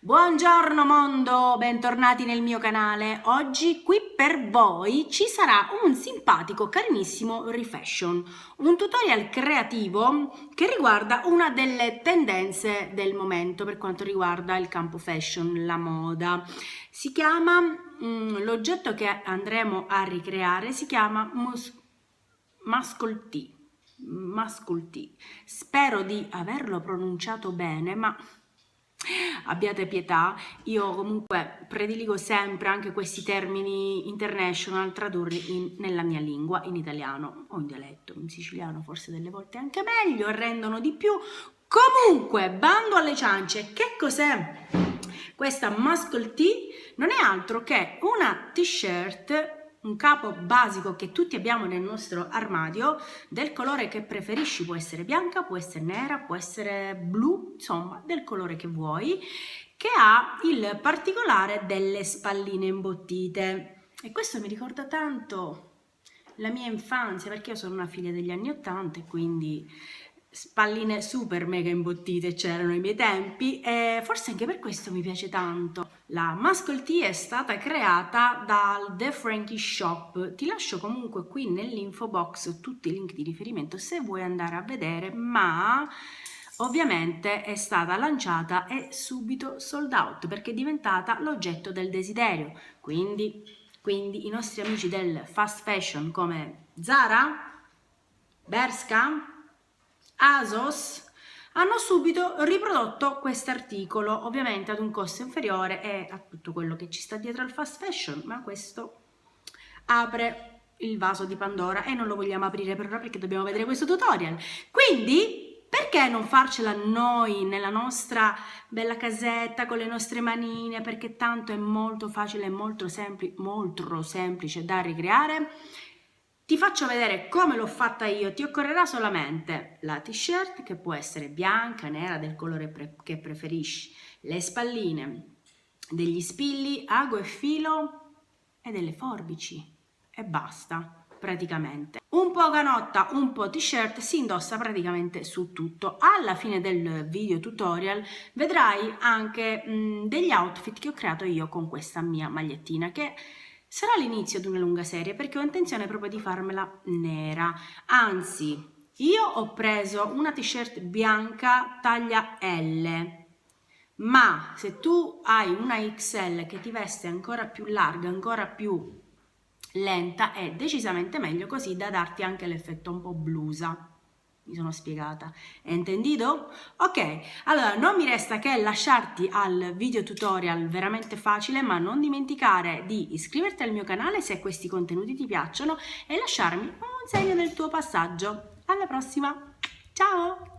Buongiorno mondo, bentornati nel mio canale. Oggi qui per voi ci sarà un simpatico, carinissimo refashion, un tutorial creativo che riguarda una delle tendenze del momento per quanto riguarda il campo fashion, la moda. Si chiama, l'oggetto che andremo a ricreare si chiama Muscle Tee. Muscle Tee. Spero di averlo pronunciato bene, ma abbiate pietà, io comunque prediligo sempre anche questi termini international tradurli nella mia lingua, in italiano o in dialetto, in siciliano forse delle volte anche meglio, rendono di più. Comunque, bando alle ciance, che cos'è questa Muscle Tee? Non è altro che una t-shirt, un capo basico che tutti abbiamo nel nostro armadio, del colore che preferisci, può essere bianca, può essere nera, può essere blu, insomma del colore che vuoi, che ha il particolare delle spalline imbottite. E questo mi ricorda tanto la mia infanzia, perché io sono una figlia degli anni '80 e quindi spalline super mega imbottite c'erano ai miei tempi, e forse anche per questo mi piace tanto. La Muscle Tee è stata creata dal The Frankie Shop. Ti lascio comunque qui nell'info box tutti i link di riferimento se vuoi andare a vedere, ma ovviamente è stata lanciata e subito sold out perché è diventata l'oggetto del desiderio. Quindi i nostri amici del fast fashion come Zara, Bershka, ASOS hanno subito riprodotto quest'articolo, ovviamente ad un costo inferiore e a tutto quello che ci sta dietro al fast fashion, ma questo apre il vaso di Pandora e non lo vogliamo aprire per ora perché dobbiamo vedere questo tutorial. Quindi perché non farcela noi nella nostra bella casetta con le nostre manine, perché tanto è molto facile e molto semplice da ricreare. Ti faccio vedere come l'ho fatta io. Ti occorrerà solamente la t-shirt, che può essere bianca, nera, del colore che preferisci, le spalline, degli spilli, ago e filo e delle forbici e basta, praticamente. Un po' canotta, un po' t-shirt, si indossa praticamente su tutto. Alla fine del video tutorial vedrai anche degli outfit che ho creato io con questa mia magliettina, che sarà l'inizio di una lunga serie perché ho intenzione proprio di farmela nera. Anzi, io ho preso una t-shirt bianca taglia L, ma se tu hai una XL che ti veste ancora più larga, ancora più lenta, è decisamente meglio, così da darti anche l'effetto un po' blusa. Mi sono spiegata? È intendito? Ok, allora non mi resta che lasciarti al video tutorial veramente facile, ma non dimenticare di iscriverti al mio canale se questi contenuti ti piacciono e lasciarmi un segno del tuo passaggio. Alla prossima, ciao!